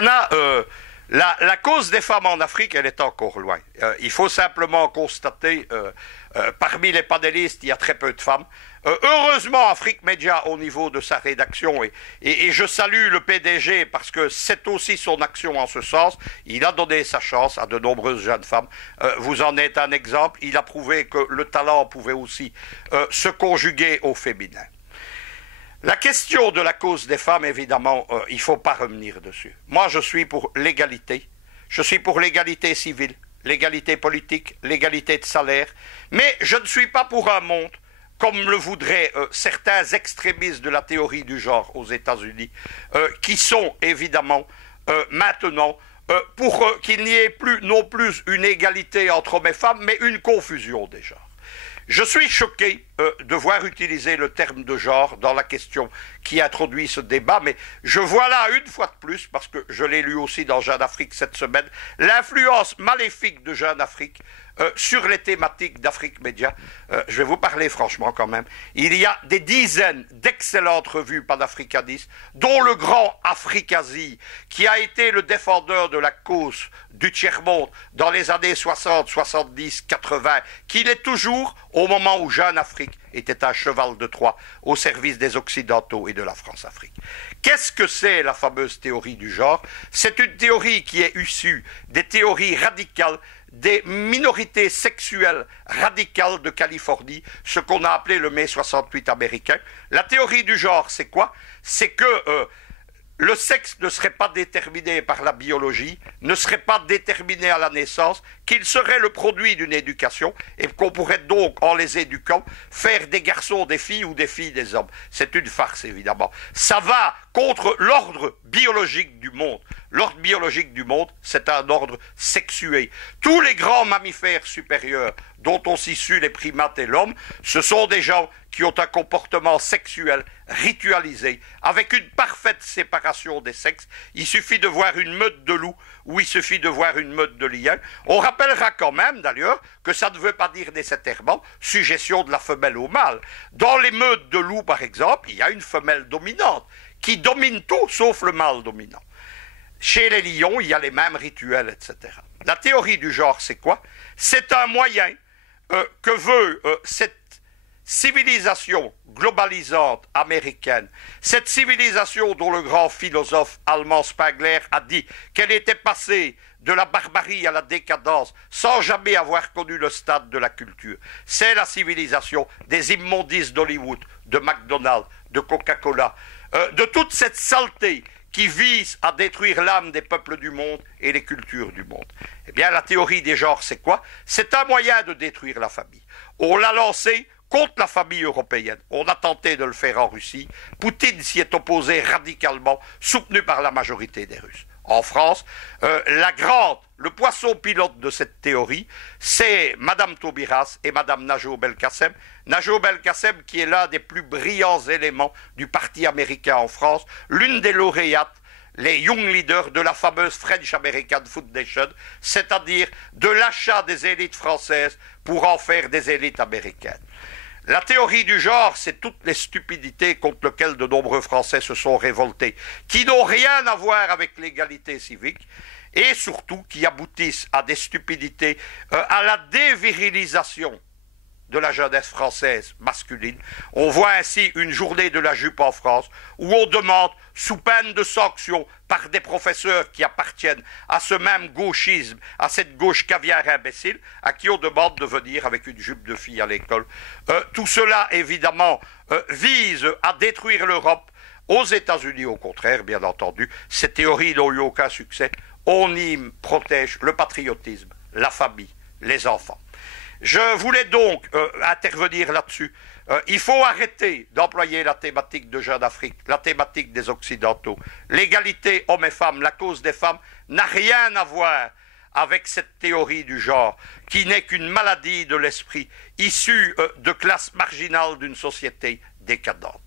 Diana, la cause des femmes en Afrique, elle est encore loin. Il faut simplement constater, parmi les panélistes, il y a très peu de femmes. Heureusement, Afrique Média, au niveau de sa rédaction, et je salue le PDG parce que c'est aussi son action en ce sens, il a donné sa chance à de nombreuses jeunes femmes. Vous en êtes un exemple, il a prouvé que le talent pouvait aussi se conjuguer au féminin. La question de la cause des femmes, évidemment, il ne faut pas revenir dessus. Moi, je suis pour l'égalité. Je suis pour l'égalité civile, l'égalité politique, l'égalité de salaire. Mais je ne suis pas pour un monde, comme le voudraient certains extrémistes de la théorie du genre aux États-Unis, qui sont évidemment maintenant pour qu'il n'y ait plus non plus une égalité entre hommes et femmes, mais une confusion des genres. Je suis choqué de voir utiliser le terme de genre dans la question qui introduit ce débat, mais je vois là une fois de plus, parce que je l'ai lu aussi dans Jeune Afrique cette semaine, l'influence maléfique de Jeune Afrique sur les thématiques d'Afrique Média. Je vais vous parler franchement quand même. Il y a des dizaines d'excellentes revues panafricanistes, dont le grand Africazi, qui a été le défendeur de la cause du tiers-monde dans les années 60, 70, 80, qu'il est toujours au moment où Jeune Afrique était un cheval de Troie au service des Occidentaux et de la France-Afrique. Qu'est-ce que c'est la fameuse théorie du genre? C'est une théorie qui est issue des théories radicales des minorités sexuelles radicales de Californie, ce qu'on a appelé le mai 68 américain. La théorie du genre, c'est quoi? C'est que le sexe ne serait pas déterminé par la biologie, ne serait pas déterminé à la naissance, qu'il serait le produit d'une éducation et qu'on pourrait donc, en les éduquant, faire des garçons des filles ou des filles des hommes. C'est une farce, évidemment. Ça va contre l'ordre biologique du monde. L'ordre biologique du monde, c'est un ordre sexué. Tous les grands mammifères supérieurs dont ont issus les primates et l'homme, ce sont des gens qui ont un comportement sexuel ritualisé, avec une parfaite séparation des sexes. Il suffit de voir une meute de loups ou il suffit de voir une meute de lions. On rappellera quand même, d'ailleurs, que ça ne veut pas dire nécessairement suggestion de la femelle au mâle. Dans les meutes de loups, par exemple, il y a une femelle dominante qui domine tout sauf le mâle dominant. Chez les lions, il y a les mêmes rituels, etc. La théorie du genre, c'est quoi? C'est un moyen que veut cette civilisation globalisante américaine, cette civilisation dont le grand philosophe allemand Spengler a dit qu'elle était passée de la barbarie à la décadence sans jamais avoir connu le stade de la culture. C'est la civilisation des immondices d'Hollywood, de McDonald's, de Coca-Cola, de toute cette saleté qui vise à détruire l'âme des peuples du monde et les cultures du monde. Eh bien, la théorie des genres, c'est quoi? C'est un moyen de détruire la famille. On l'a lancé contre la famille européenne. On a tenté de le faire en Russie. Poutine s'y est opposé radicalement, soutenu par la majorité des Russes. En France, le poisson pilote de cette théorie, c'est Madame Taubira et Madame Najot Belkacem. Najot Belkacem, qui est l'un des plus brillants éléments du parti américain en France, l'une des lauréates, les Young Leaders de la fameuse French American Foundation, c'est-à-dire de l'achat des élites françaises pour en faire des élites américaines. La théorie du genre, c'est toutes les stupidités contre lesquelles de nombreux Français se sont révoltés, qui n'ont rien à voir avec l'égalité civique, et surtout qui aboutissent à des stupidités, à la dévirilisation de la jeunesse française masculine. On voit ainsi une journée de la jupe en France où on demande, sous peine de sanctions par des professeurs qui appartiennent à ce même gauchisme, à cette gauche caviar imbécile, à qui on demande de venir avec une jupe de fille à l'école. Tout cela, évidemment, vise à détruire l'Europe. Aux États-Unis, au contraire, bien entendu, ces théories n'ont eu aucun succès. On y protège le patriotisme, la famille, les enfants. Je voulais donc intervenir là-dessus. Il faut arrêter d'employer la thématique de Jeune Afrique, la thématique des Occidentaux. L'égalité hommes et femmes, la cause des femmes, n'a rien à voir avec cette théorie du genre, qui n'est qu'une maladie de l'esprit, issue de classes marginales d'une société décadente.